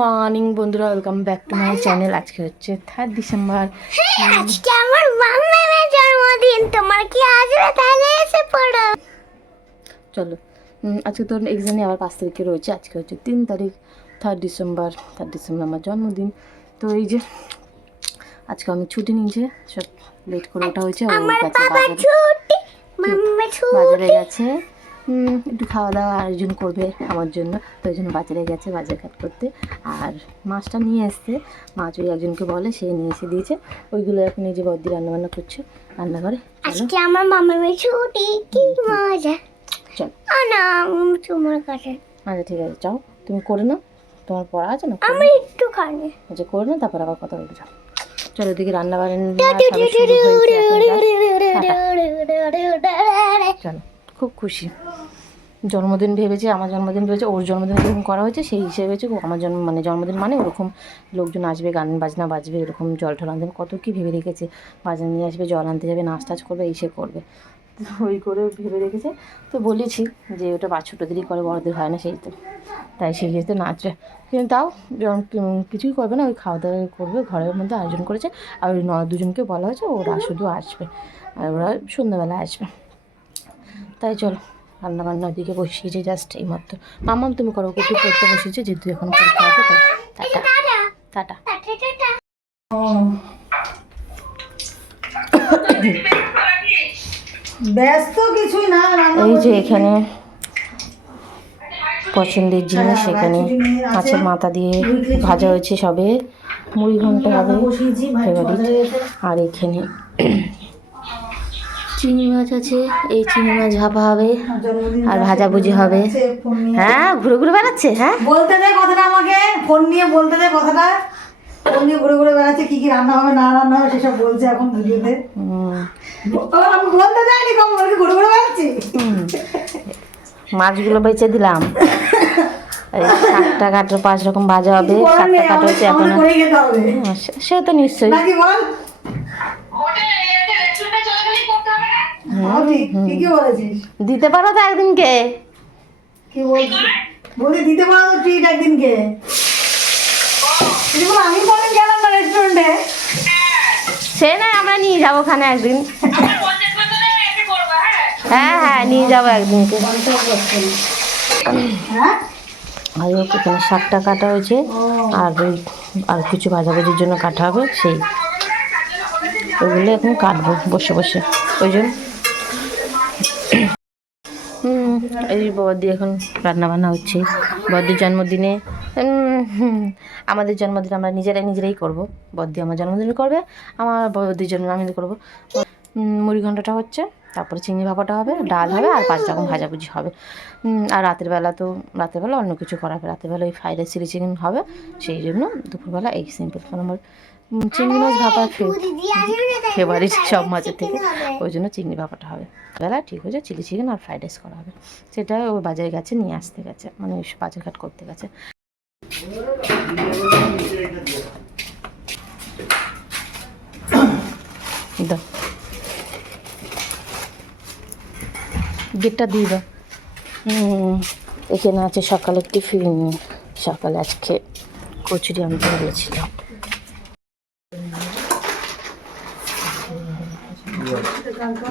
Morning বন্ধুরা welcome back to my channel আজকে হচ্ছে থার্ড ডিসেম্বর আজকে আমার মাম্মামের জন্মদিন। তোমার কি আসবে তাহলে এসে পড়ো? চলো আজকে তোর এক্সামে আবার পাঁচ তারিখে রয়েছে। আজকে হচ্ছে তিন তারিখ থার্ড ডিসেম্বর থার্ড ডিসেম্বর আমার জন্মদিন। তো এই যে আজকে আমি ছুটি নিয়েছি সব লেট করে ওঠা হয়েছে। ও আমার গেছে বাবা বাজারে ছুটি মাম্মা ছুটি। বাজারে গেছে। একটু খাওয়া দাওয়া আয়োজন করবে আমার জন্য তো ওই জন্য বাজারে গেছে বাজার ঘাট করতে আর মাছটা নিয়ে এসছে মাছ ওই একজনকে বলে সে নিয়ে এসে দিয়েছে ওইগুলো এখন এই যে বদ্দি রান্নাবান্না করছে রান্নাঘরে আজকে আমার মামামের ছুটি কি মজা চল না তোমার কাছে আচ্ছা ঠিক আছে যাও তুমি করে নাও তোমার পড়া আছে না আমি একটু খানি আচ্ছা করে নাও তারপর আবার কথা বলতে যাও চলো এদিকে রান্না বান্না চলো খুব খুশি। জন্মদিন ভেবেছে, আমার জন্মদিন ভেবেছে, ওর জন্মদিন এরকম করা হয়েছে, সেই হিসেবে ও আমার জন্ম মানে জন্মদিন মানে ওরকম লোকজন আসবে, গান বাজনা বাজবে, এরকম জল ঠল আনতে কত কী ভেবে রেখেছে। বাজনা নিয়ে আসবে, জল আনতে যাবে, নাচ টাচ করবে, এই সে করবে। ওই করে ভেবে রেখেছে। তো বলেছি যে ওটা বা ছোটোদেরই করে, বড়দের হয় না সেই তো। তাই সেই যেহেতু নাচবে কিন্তু তাও যখন কিছুই করবে না, ওই খাওয়া দাওয়া করবে, ঘরের মধ্যে আয়োজন করেছে, আর ওই ন, দুজনকে বলা হয়েছে, ওরা শুধু আসবে। আর ওরা সন্ধ্যাবেলা আসবে। তাই চলো রান্না বান্নার দিকে বসিয়েছি জাস্ট এই মাত্র। মামাম তুমি করো একটু পড়তে বসিয়েছি যেহেতু এখন পরীক্ষা আছে তাই। টাটা। টাটা। ব্যস্ত কিছুই না এই যে এখানে পছন্দের জিনিস এখানে মাছের মাথা দিয়ে ভাজা হয়েছে সবে। মুড়ি ঘণ্টা হবে ফেভারিট আর এখানে চিংড়ি মাছ আছে এই চিংড়ি মাছ ভাপা হবে আর ভাজাভুজি হবে। হ্যাঁ ঘুরে ঘুরে বেড়াচ্ছে হ্যাঁ? বলতে দে কথাটা আমাকে ফোন নিয়ে বলতে দে কথাটা। ফোন নিয়ে ঘুরে ঘুরে বেড়াচ্ছে কি কি রান্না হবে না রান্না হবে সেসব বলছে এখন ভিডিওতে। আমি বলতে যাইনি কম বলকে ঘুরে ঘুরে বেড়াচ্ছি? মাছগুলো বেচে দিলাম। এই শাকটা কাটার পাঁচ রকম ভাজা হবে শাকটা কাটা হচ্ছে এখন সে- সে তো নিশ্চয়ই। নাকি বল? দিতে পারো তো একদিনকে? কি বলছিস? বলি দিতে পারো তো ট্রিট একদিনকে। আমি কোনদিন গেলাম না রেস্টুরেন্টে সে না আমরা নিয়ে যাব ওখানে একদিন। হ্যাঁ হ্যাঁ নিয়ে যাব একদিনকে। হ্যাঁ? আর এখানে শাকটা কাটা হয়েছে। আর ওই আর কিছু ভাজাভুজির জন্য কাটা হবে সেই। ওইগুলো এখন কাটবো বসে বসে। ওই জন্য। এই বৌদি এখন রান্না বান্না হচ্ছে। বদ্দির জন্মদিনে আমাদের জন্মদিন আমরা নিজেরাই নিজেরাই করব। বদ্দি আমার জন্মদিন করবে, আমার বৌদির জন্ম আমি করব। মুড়ি ঘন্টটা হচ্ছে, তারপরে চিংড়ি ভাপাটা হবে, ডাল হবে, আর পাঁচ রকম ভাজাভুজি হবে। আর রাতের বেলা তো, রাতের বেলা অন্য কিছু করা হবে। রাতের বেলা ওই ফ্রাইড রাইস চিলি চিকেন হবে, সেই জন্য দুপুরবেলা এই সিম্পল কারণ আমার চিংড়ি মাছ ভাপা ফেভারিট সব মাছের থেকে। ওই জন্য চিংড়ি ভাপাটা হবে। বেলা ঠিক হয়েছে চিলি চিকেন আর ফ্রাইড রাইস করা হবে। সেটা ও বাজারে গেছে নিয়ে আসতে গেছে। মানে ওই বাজার ঘাট করতে গেছে। দাও। গেটটা দিয়ে দাও। এখানে আছে সকালের টিফিন। সকালে আজকে কচুরি আমি বলেছিলাম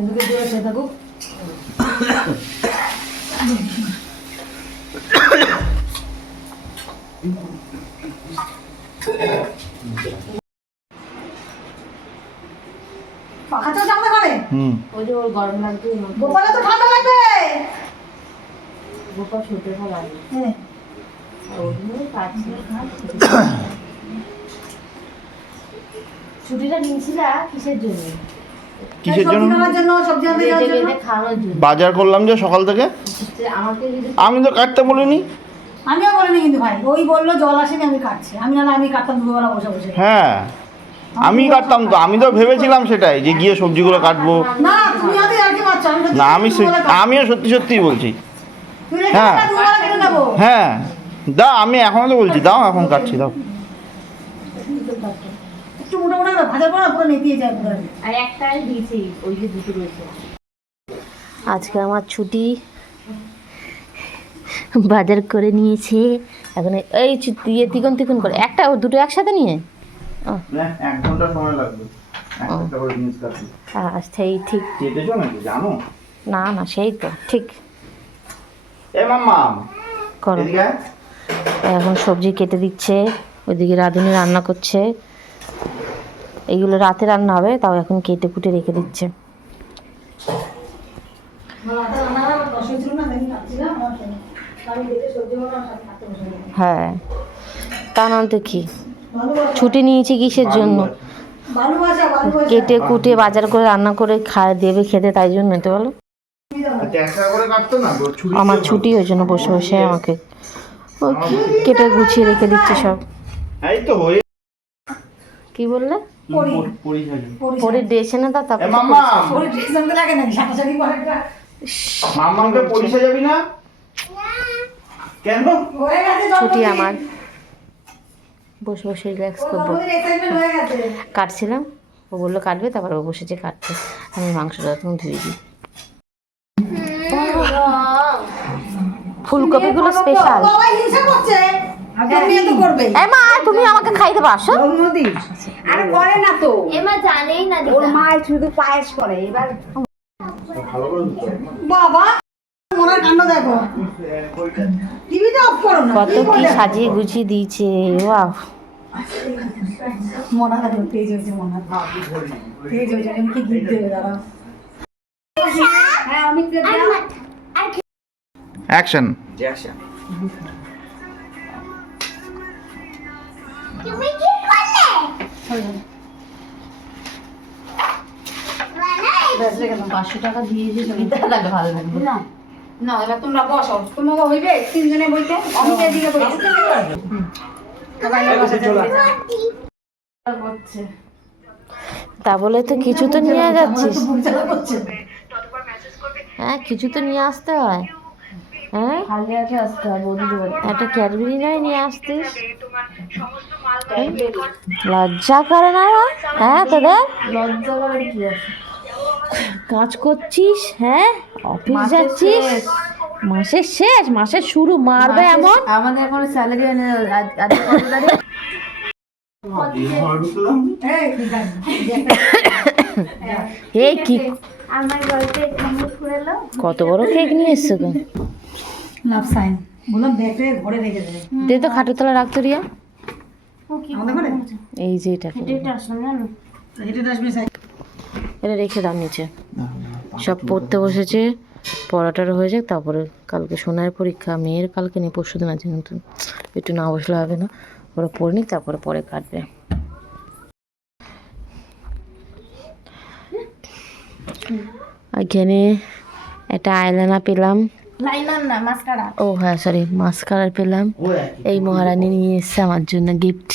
দুটো দূরে খেয়ে থাকুক পাখা হুম। ওই যে ওর গরম লাগবে গোপালে তো ঠান্ডা লাগবে। গোপাল হ্যাঁ। ছুটিটা নিয়েছিলা কিসের জন্য? কিসের জন্য? বাজার করলাম যে সকাল থেকে? আমি তো কাটতে বলিনি। আমিও বলিনি কিন্তু ভাই ওই বলল জল আসেনি আমি কাটছি। আমি না আমি কাটতাম দুপুরবেলা বসে বসে। হ্যাঁ আমি কাটতাম তো আমি তো ভেবেছিলাম সেটাই যে গিয়ে সবজিগুলো কাটবো। না তুমি হয়তো আর কি মারছো আমি সত্যি। আমিও সত্যি সত্যিই বলছি। হ্যাঁ। হ্যাঁ দাও আমি এখন তো বলছি দাও এখন কাটছি দাও। একটু মোটা মোটা ভাজা পড়া পুরো নেতিয়ে যায় পুরো। আর একটাই দিয়েছি ওই যে দুটো রয়েছে। আজকে আমার ছুটি। বাজার করে নিয়েছে। এখন এই ইয়ে তিকন তিকন করে। একটা ও দুটো একসাথে নিয়ে? ও। এক ঘণ্টা সময় লাগবে। একটা করে জিনিস কাটতে। আ- সেই ঠিক। জানো? না না সেই তো ঠিক। করো। এখন সবজি কেটে দিচ্ছে। ওইদিকে রাঁধুনি রান্না করছে। এইগুলো রাতে রান্না হবে তাও এখন কেটে কুটে রেখে দিচ্ছে। হ্যাঁ। তা না তো কি? ছুটি নিয়েছি কিসের জন্য? কেটে কুটে বাজার করে রান্না করে খায় দেবে খেতে তাই জন্য তো বলো। আমার ছুটি ওই জন্য বসে বসে আমাকে ও কেটে গুছিয়ে রেখে দিচ্ছে সব। এই তো কি বললে? পরি। ড্রেস এনে দাও এ তারপর মাম্মা! ওর ড্রেস আনতে লাগে নাকি? সাঁটাসাঁটি পরে মাম্মাকে পরীক্ষা যাবি না? কেন? ছুটি আমার। বসে বসে রিল্যাক্স করব। হয়ে কাটছিলাম। ও বলল কাটবে? তারপর ও বসেছে কাটতে আমি মাংসটা তখন ধুয়ে দিই। ফুলকপিগুলো স্পেশাল মা তুমি আমাকে খাইতে পারছ? আরে করে না তো। এমা জানেই না ওর মা শুধু পায়েস করে এবার ভালো করে দিতে হবে। বাবা কাণ্ড দেখো। টিভিটা অফ করো না কত কি সাজিয়ে গুছিয়ে দিয়েছে বাহ মনে দেখো তেজ হয়েছে মনে তেজ হয়েছে আমি কি গিফট দেবে দাঁড়াও। হ্যাঁ অনেক অ্যাকশন তুমি কি করলে? পাঁচশো টাকা দিয়ে যে ছবিটা তাহলে ভালো লাগবে। না। না এবার তোমরা বসো। তোমাকে হইবে তিনজনে বইতে অনেক এদিকে বইতে। তা বলে তো কিছু তো নিয়ে যাচ্ছিস। হ্যাঁ কিছু তো নিয়ে আসতে হয়। হ্যাঁ? একটা ক্যাডবেরি নয় নিয়ে আসতিস? লজ্জা করে না হ্যাঁ তোদের? লজ্জা করে কি আছে? কাজ করছিস হ্যাঁ? অফিস যাচ্ছিস? মাসের শেষ? মাসের শুরু মারবে এমন? আমাদের এখন স্যালারি এই কি কত বড় কেক নিয়ে এসছো গো? লাভ সাইন বললাম ঘরে রেখে দেবে দে তো খাটের তলা রাখতো রিয়া। এই যে এটা এটা রেখে দাও নিচে। সব পড়তে বসেছে পড়াটার হয়ে যাক তারপরে কালকে সোনার পরীক্ষা মেয়ের কালকে নেই পরশু দিন আছে কিন্তু একটু না বসলে হবে না। ওরা পড়ে নিক তারপরে পরে কাটবে। এখানে একটা আয়লানা পেলাম। লাইনার না মাস্কারা। ও হ্যাঁ সরি মাস্কারা পেলাম। এই মহারানী নিয়ে এসছে আমার জন্য গিফট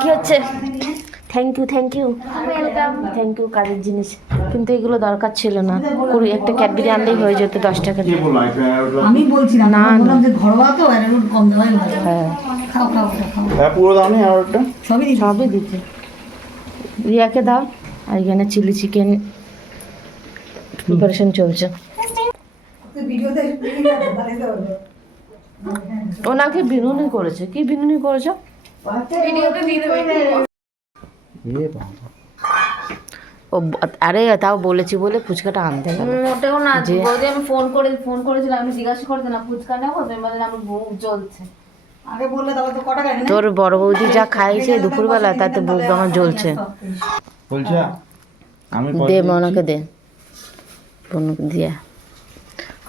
কি হচ্ছে? Thank you thank you thank you কাজের জিনিস। কিন্তু এগুলো দরকার ছিল না। কুড়ি একটা ক্যাডবেরি আনলেই হয়ে যেত দশ টাকা দিয়ে। আমি বলছি না যে ঘরোয়া তো কম দেওয়াই ভালো। হ্যাঁ। খাও খাও খাও হ্যাঁ পুরো দাও নি আর একটা। সবই দিচ্ছি। সবই রিয়াকে দাও আর এখানে চিলি চিকেন প্রিপারেশন চলছে। ওনাকে বিনুনি করেছে। কি বিনুনি করেছ? ও আরে তাও বলেছি বলে ফুচকাটা আনতে গেল। মোটেও না যে- আমি ফোন করে ফোন করেছিলাম আমি জিজ্ঞাসা করতে না ফুচকা নেব? বললেন আমার বউ জ্বলছে। আগে বললে তাহলে তো কটা খাই তোর বড় বৌদি যা খাইছে দুপুরবেলা তাতে বুক আমার জ্বলছে। বলছে আমি দে মনাকে দে। বোনকে দিয়ে।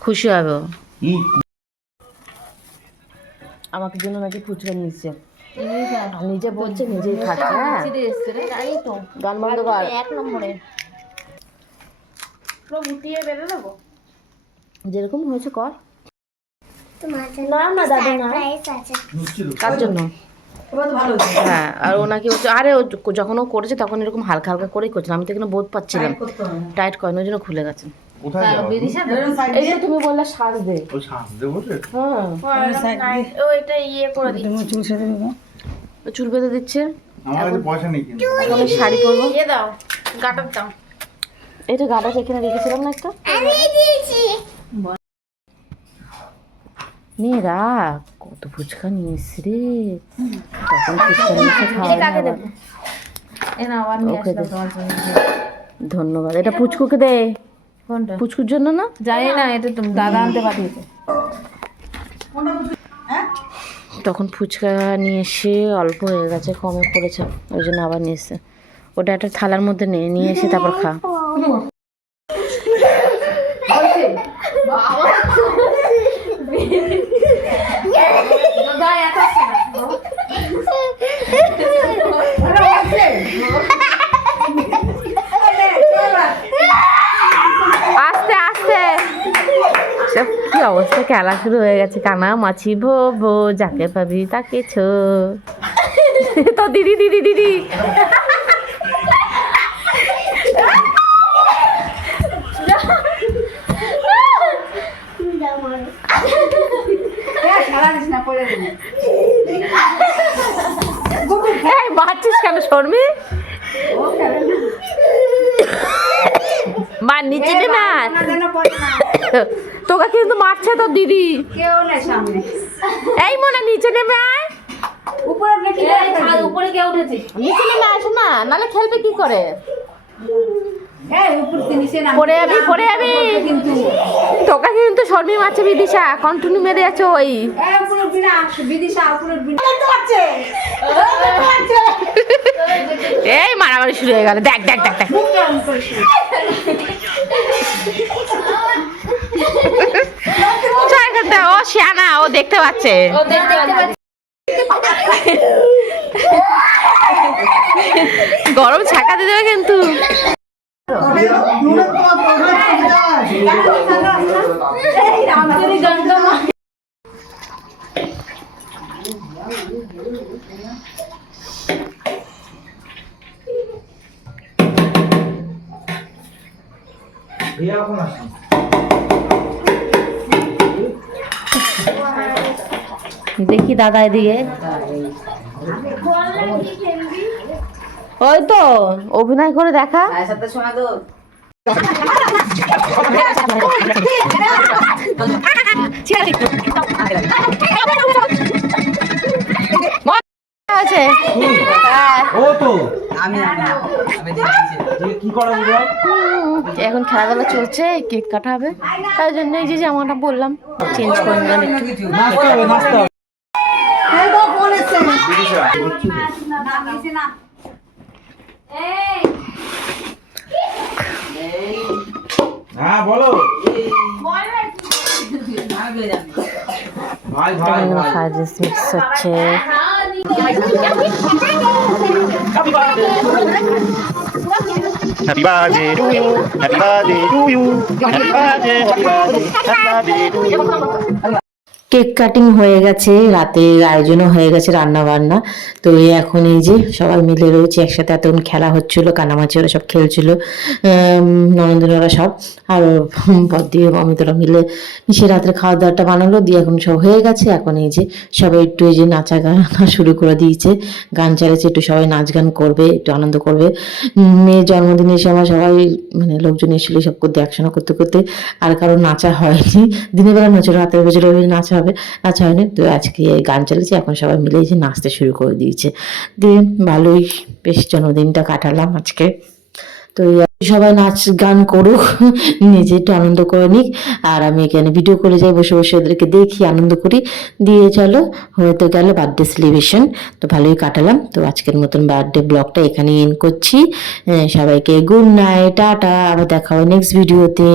খুশি হবে ও। আমাকে জন্য নাকি ফুচকা নিচ্ছে নিজে বলছে নিজেই খাচ্ছে হ্যাঁ। গান বন্ধ কর। এক নম্বরে। যেরকম হয়েছে কর। না না দাদু না। কার জন্য? হ্যাঁ আর ও নাকি হচ্ছে আরে ও যখন ও করেছে তখন এরকম হালকা হালকা করেই করছিল। আমি তো এখানে বোধ পাচ্ছিলাম। টাইট করতে হবে না। টাইট করানোর জন্য খুলে গেছে। কোথায় যাওয়া এই যে তুমি বললে শ্বাস দে। ওই শ্বাস দেবো রে হ্যাঁ। ও এটা ইয়ে করে দিই তুমি চুল ছেড়ে দেবে। চুল বেঁধে দিচ্ছে। আমার কাছে পয়সা নেই কিন্তু। আমি শাড়ি পরবো। ইয়ে দাও গাটার দাও। এটা গাটা এখানে রেখেছিলাম না একটা? আমি দিয়েছি। নিয়ে কত ফুচকা নিয়ে এসছি রে। তখন ফুচকা নিয়ে খাওয়া কাকে দাওয়া। দেবো? এ না আবার নিয়ে ওকে আসলাম দে। তোমার জন্য। ধন্যবাদ। এটা পুচকুকে দে। কোনটা? পুচকুর জন্য না? জানি না এটা তুমি দাদা আনতে পাঠিয়েছে। তখন ফুচকা নিয়ে এসে অল্প হয়ে গেছে কমে পড়েছে ওই জন্য আবার নিয়ে এসে ওটা একটা থালার মধ্যে নিয়ে নিয়ে এসে তারপর খা আস্তে আস্তে সব কি অবস্থা খেলা শুরু হয়ে গেছে। কানা মাছি ভো ভো যাকে পাবি তাকে ছো। তো দিদি দিদি দিদি। মারছিস কেন শর্মি? মা নিচে না। তোকে কিন্তু মারছে তো দিদি। কেউ নেই সামনে। এই মনে নিচে নেমে আয়। উপরে ছাদ উপরে কে উঠেছে। নিচে নেমে আসো না নাহলে খেলবে কি করে? যাবি পড়ে যাবি। তোকে কিন্তু শর্মি মারছে বিদিশা কন্টিনিউ মেরে যাচ্ছে ওই। এই মারামারি শুরু হয়ে গেল। দেখ দেখ দেখ দেখ। ও শিয়ানা ও দেখতে পাচ্ছে। গরম ছাকাতে দেবে কিন্তু। নুনের তোমার দেখি দাদা এদিকে। ওই তো অভিনয় করে দেখা। আছে। ও তো। আমি আমি কি করা এখন খেলাধুলা চলছে কেক কাটা হবে। তাই জন্য এই যে জামাটা বললাম চেঞ্জ করে নিলাম একটু নাচতে হবে নাচতে হবে এই তো ফোন এসছে হ্যাঁ বলো রাইস মিক্স হচ্ছে happy birthday to you happy birthday to you happy birthday happy birthday happy birthday to you cake cutting হয়ে গেছে রাতের আয়োজনও হয়ে গেছে রান্না বান্না তো এখন এই যে সবাই মিলে রয়েছে, একসাথে এতক্ষণ খেলা হচ্ছিল কানামাছি ওরা সব খেলছিল ননন্দরা সব। আর বদ্দি অমিতরা মিলে সে রাত্রে খাওয়া দাওয়াটা বানালো, দিয়ে এখন সব হয়ে গেছে। এখন এই যে সবাই একটু এই যে নাচা গান শুরু করে দিয়েছে। গান চালিয়েছে একটু সবাই নাচ গান করবে, একটু আনন্দ করবে। মেয়ের জন্মদিনের সময় সবাই মানে লোকজন এসেছিল সব করতে একসঙ্গে করতে করতে, আর কারও নাচা হয়নি। দিনের বেলা নাচে, রাতের রবি নাচা হবে। নাচা হয়নি তো আজকে গান চালিয়েছে এখন সবাই মিলে যে নাচতে শুরু করে দিয়েছে। দিয়ে ভালোই, বেশ জন্মদিনটা কাটালাম আজকে। তো সবাই নাচ গান করুক, নিজে একটু আনন্দ করে নিক, আর আমি এখানে ভিডিও করে যাই, বসে বসে ওদেরকে দেখি, আনন্দ করি। দিয়ে চলো হয়তো গেল বার্থডে সেলিব্রেশন তো ভালোই কাটালাম। তো আজকের মতন বার্থডে ব্লগটা এখানে এন করছি। সবাইকে গুড নাইট টাটা, আবার দেখা হবে নেক্সট ভিডিওতে